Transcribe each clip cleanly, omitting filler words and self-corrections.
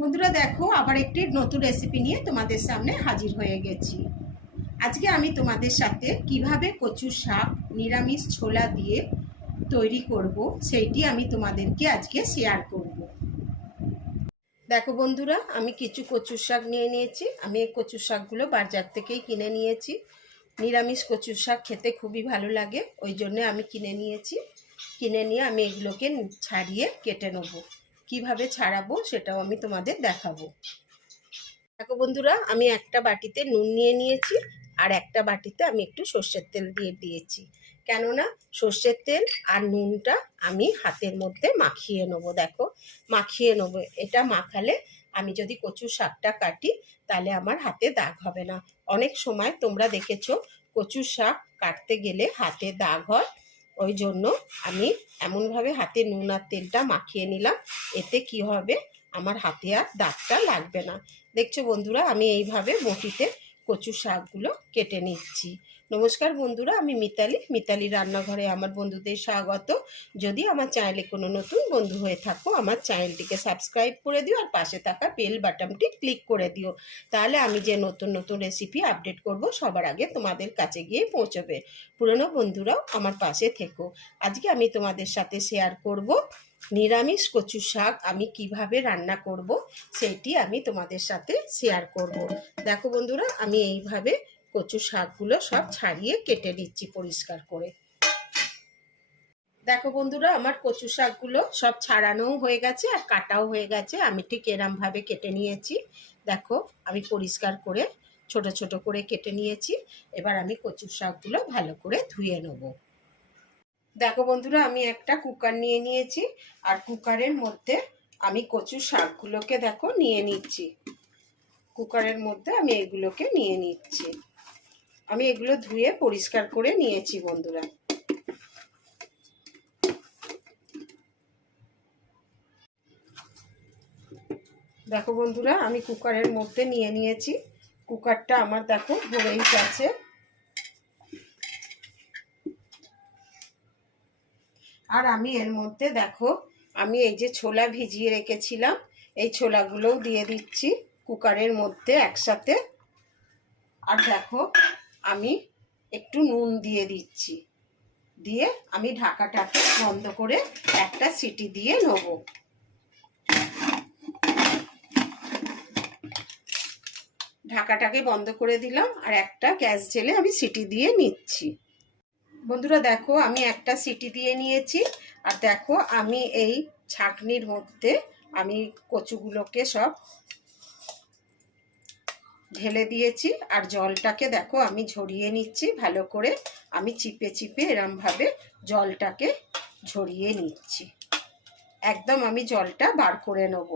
বন্ধুরা দেখো, আবার একটি নতুন রেসিপি নিয়ে তোমাদের সামনে হাজির হয়ে গেছি। আজকে আমি তোমাদের সাথে কিভাবে কচুর শাক নিরামিষ ছোলা দিয়ে তৈরি করব সেইটি আমি তোমাদেরকে আজকে শেয়ার করব। দেখো বন্ধুরা, আমি কিছু কচুর শাক নিয়ে নিয়েছি। আমি এই কচুর শাকগুলো বাজার থেকেই কিনে নিয়েছি। নিরামিষ কচুর শাক খেতে খুবই ভালো লাগে, ওই জন্য আমি কিনে নিয়েছি। কিনে নিয়ে আমি এগুলোকে ছাড়িয়ে কেটে নেব। কিভাবে ছাড়াবো সেটাও আমি তোমাদের দেখাবো। দেখো বন্ধুরা, আমি একটা বাটিতে নুন নিয়ে নিয়েছি, আর একটা বাটিতে আমি একটু সর্ষের তেল দিয়ে দিয়েছি। কেননা সর্ষের তেল আর নুনটা আমি হাতের মধ্যে মাখিয়ে নেবো। দেখো, মাখিয়ে নেবো। এটা মাখালে আমি যদি কচু শাকটা কাটি তাহলে আমার হাতে দাগ হবে না। অনেক সময় তোমরা দেখেছো কচু শাক কাটতে গেলে হাতে দাগ হয়, ওই জন্য আমি এমনভাবে হাতে নুন আর তেলটা মাখিয়ে নিলাম। এতে কি হবে, আমার হাতে আর দাগটা লাগবে না। দেখছো বন্ধুরা, আমি এইভাবে বটিতে কচু শাকগুলো কেটে নিচ্ছি। নমস্কার বন্ধুরা, আমি মিতালি রান্নাঘরে আমার বন্ধুদের স্বাগত। যদি আমার চ্যানেলে কোনো নতুন বন্ধু হয়ে থাকো, আমার চ্যানেলটিকে সাবস্ক্রাইব করে দিও আর পাশে থাকা বেল বাটনটি ক্লিক করে দিও। তাহলে আমি যে নতুন নতুন রেসিপি আপডেট করব সবার আগে তোমাদের কাছে গিয়ে পৌঁছবে। পুরনো বন্ধুরাও আমার পাশে থেকো। আজকে আমি তোমাদের সাথে শেয়ার করব নিরামিষ কচু শাক আমি কিভাবে রান্না করব সেইটি আমি তোমাদের সাথে শেয়ার করব। দেখো বন্ধুরা, আমি এইভাবে কচু শাকগুলো সব ছাড়িয়ে কেটে নিচ্ছি পরিষ্কার করে। দেখো বন্ধুরা, আমার কচু শাকগুলো সব ছাড়ানোও হয়ে গেছে আর কাটাও হয়ে গেছে। আমি ঠিক এরমভাবে কেটে নিয়েছি। দেখো, আমি পরিষ্কার করে ছোট ছোট করে কেটে নিয়েছি। এবার আমি কচু শাকগুলো ভালো করে ধুয়ে নেব। দেখো বন্ধুরা, আমি একটা কুকার নিয়ে নিয়েছি, আর কুকারের মধ্যে আমি কচু শাকগুলোকে দেখো নিয়ে নিচ্ছি। কুকারের মধ্যে আমি এগুলোকে নিয়ে নিচ্ছি। আমি এগুলো ধুয়ে পরিষ্কার করে নিয়েছি বন্ধুরা। দেখো বন্ধুরা, আমি কুকারের মধ্যে নিয়ে নিয়েছি। কুকারটা আমার দেখো ভরেই গেছে। আর আমি এর মধ্যে দেখো, আমি এই যে ছোলা ভিজিয়ে রেখেছিলাম, এই ছোলাগুলোও দিয়ে দিচ্ছি কুকারের মধ্যে একসাথে। আর দেখো, আমি একটু নুন দিয়ে দিচ্ছি। দিয়ে আমি ঢাকাটাকে বন্ধ করে একটা সিটি দিয়ে নেব। ঢাকাটাকে বন্ধ করে দিলাম, আর একটা গ্যাস জেলে আমি সিটি দিয়ে নিচ্ছি। বন্ধুরা দেখো, আমি একটা সিটি দিয়ে নিয়েছি। আর দেখো, আমি এই ছাঁকনির মধ্যে আমি কচুগুলোকে সব ঢেলে দিয়েছি। আর জলটাকে দেখো আমি ঝরিয়ে নিচ্ছি ভালো করে। আমি চিপে চিপে এরমভাবে জলটাকে ঝরিয়ে নিচ্ছি। একদম আমি জলটা বার করে নেব।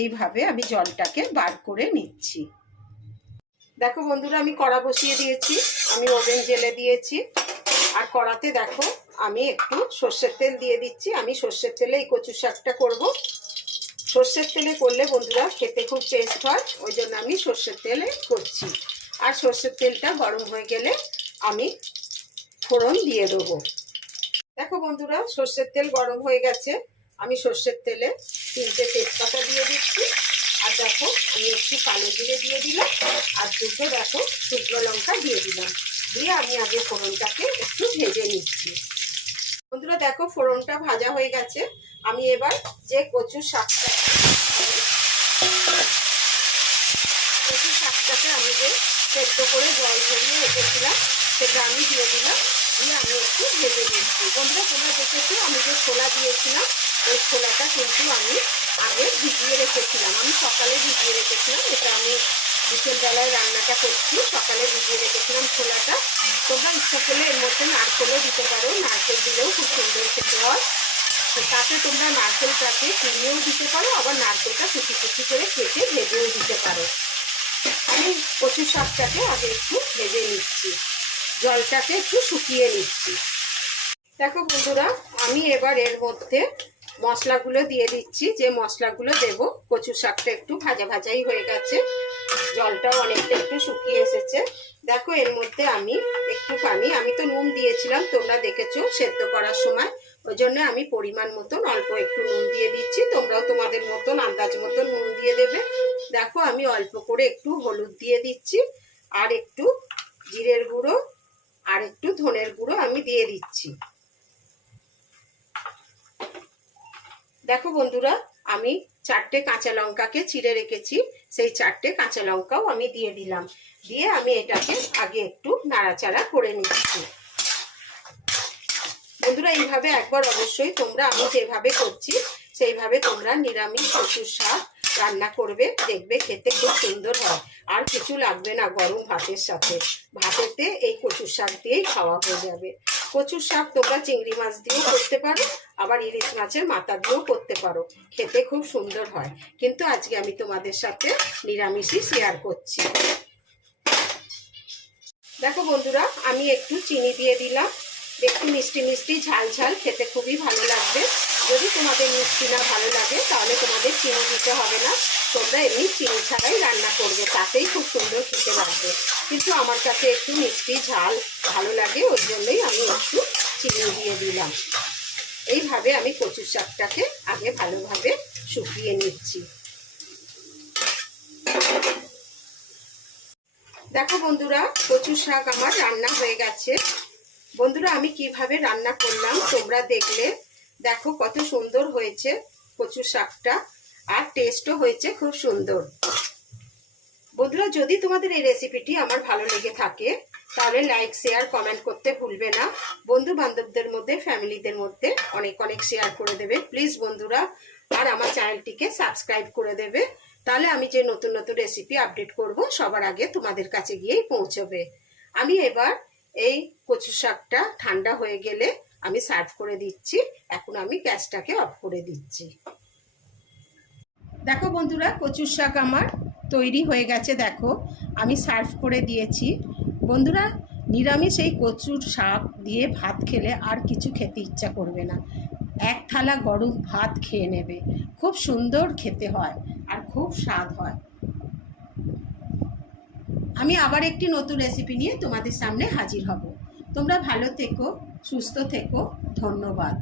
এইভাবে আমি জলটাকে বার করে নিচ্ছি। দেখো বন্ধুরা, আমি কড়া বসিয়ে দিয়েছি, আমি ওভেন জেলে দিয়েছি। আর কড়াতে দেখো আমি একটু সর্ষের তেল দিয়ে দিচ্ছি। আমি সর্ষের তেলে এই কচু শাকটা করব। সর্ষের তেলে করলে বন্ধুরা খেতে খুব টেস্ট হয়, ওই জন্য আমি সর্ষের তেলে করছি। আর সর্ষের তেলটা গরম হয়ে গেলে আমি ফোড়ন দিয়ে দেবো। দেখো বন্ধুরা, সর্ষের তেল গরম হয়ে গেছে। আমি সর্ষের তেলে 3টে তেজপাতা দিয়ে দিচ্ছি। আর দেখো, আমি একটু কালো জিরে দিয়ে দিলাম, আর দুটো দেখো শুকনো লঙ্কা দিয়ে দিলাম। দিয়ে আমি আগে ফোড়নটাকে একটু ভেজে নিচ্ছি। বন্ধুরা দেখো, ফোড়নটা ভাজা হয়ে গেছে। আমি এবার যে কচু শাকটাকে আমি যে সেদ্ধ করে জল ঝরিয়ে রেখেছিলাম সেটা আমি দিয়ে দিলাম। দিয়ে আমি একটু ভেজে নিচ্ছি। বন্ধুরা তোমরা দেখেছো, আমি যে ছোলা দিয়েছিলাম ওই ছোলাটা কিন্তু আমি আগে ভিজিয়ে রেখেছিলাম। আমি সকালে ভিজিয়ে রেখেছিলাম। এটা আমি বিকেলবেলায় রান্নাটা করছি। সকালে ভিজিয়ে রেখেছিলাম ছোলাটা। তোমরা ইচ্ছা করলে এর মধ্যে নারকেলও দিতে পারো, নারকেল দিলেও খুব সুন্দর খেতে হয়। তাতে তোমরা নারকেলটাকে কুড়িয়েও দিতে পারো, আবার নারকেলটা কুচি কুচি করে কেটে ভেজেও দিতে পারো। আমি কচু শাকটাকে আগে একটু ভেজে নিচ্ছি, জলটাকে একটু শুকিয়ে নিচ্ছি। দেখো বন্ধুরা, আমি এবার এর মধ্যে মশলাগুলো দিয়ে দিচ্ছি। যে মশলাগুলো দেব, কচু শাকটা একটু ভাজা ভাজাই হয়ে গেছে, জলটাও অনেকটা একটু শুকিয়ে এসেছে। দেখো, এর মধ্যে আমি একটুখানি, আমি তো নুন দিয়েছিলাম তোমরা দেখেছো সেদ্ধ করার সময়, ওই ওই জন্য আমি পরিমাণ মতন অল্প একটু নুন দিয়ে দিচ্ছি। তোমরাও তোমাদের মতন আন্দাজ মতন নুন দিয়ে দেবে। দেখো আমি অল্প করে একটু হলুদ দিয়ে দিচ্ছি, আর একটু জিরের গুঁড়ো আর একটু ধনের গুঁড়ো আমি দিয়ে দিচ্ছি। দেখো বন্ধুরা, আমি 4টে কাঁচা লঙ্কাকে চিড়ে রেখেছি, সেই 4টে কাঁচা লঙ্কাও আমি দিয়ে দিলাম। দিয়ে আমি এটাকে আগে একটু নাড়াচাড়া করে নিচ্ছি। বন্ধুরা, এইভাবে একবার অবশ্যই তোমরা, আমি যেভাবে করছি সেইভাবে তোমরা নিরামিষ কচুর শাক রান্না করবে, দেখবে খেতে খুব সুন্দর হয়। আর কিছু লাগবে না গরম ভাতের সাথে, ভাতেতে এই কচুর শাক দিয়েই খাওয়া হয়ে যাবে। কচুর শাক তোমরা চিংড়ি মাছ দিয়েও করতে পারো, আবার ইলিশ মাছের মাথা দিয়েও করতে পারো, খেতে খুব সুন্দর হয়। কিন্তু আজকে আমি তোমাদের সাথে নিরামিষই শেয়ার করছি। দেখো বন্ধুরা, আমি একটু চিনি দিয়ে দিলাম, একটু মিষ্টি মিষ্টি ঝাল ঝাল খেতে খুবই ভালো লাগবে। যদি তোমাদের মিষ্টি না ভালো লাগে তাহলে তোমাদের চিনি দিতে হবে না, তোমরা এমনি চিনি ছাড়াই রান্না করবে, তাতেই খুব সুন্দর খেতে লাগবে। কিন্তু আমার কাছে একটু মিষ্টি ঝাল ভালো লাগে, ওই জন্যই আমি একটু চিনি দিয়ে দিলাম। এইভাবে আমি কচুর শাকটাকে আগে ভালোভাবে শুকিয়ে নিচ্ছি। দেখো বন্ধুরা, কচুর শাক আমার রান্না হয়ে গেছে। বন্ধুরা, আমি কিভাবে রান্না করলাম তোমরা দেখলে, দেখো কত সুন্দর হয়েছে কচুর শাকটা, আর টেস্টও হয়েছে খুব সুন্দর। বন্ধুরা, যদি তোমাদের এই রেসিপিটি আমার ভালো লেগে থাকে তাহলে লাইক শেয়ার কমেন্ট করতে ভুলবে না। বন্ধু বান্ধবদের মধ্যে, ফ্যামিলিদের মধ্যে অনেক অনেক শেয়ার করে দেবে প্লিজ বন্ধুরা। আর আমার চ্যানেলটিকে সাবস্ক্রাইব করে দেবে, তাহলে আমি যে নতুন নতুন রেসিপি আপডেট করব সবার আগে তোমাদের কাছে গিয়েই পৌঁছবে। আমি এবার এই কচু শাকটা ঠান্ডা হয়ে গেলে আমি সার্ভ করে দিচ্ছি। এখন আমি গ্যাসটাকে অফ করে দিচ্ছি। দেখো বন্ধুরা, কচুর শাক আমার তৈরি হয়ে গেছে। দেখো আমি সার্ভ করে দিয়েছি। বন্ধুরা, নিরামিষ এই কচুর শাক দিয়ে ভাত খেলে আর কিছু খেতে ইচ্ছা করবে না, এক থালা গরম ভাত খেয়ে নেবে। খুব সুন্দর খেতে হয় আর খুব স্বাদ হয়। আমি আবার একটি নতুন রেসিপি নিয়ে তোমাদের সামনে হাজির হব। তোমরা ভালো থেকো, সুস্থ থেকো, ধন্যবাদ।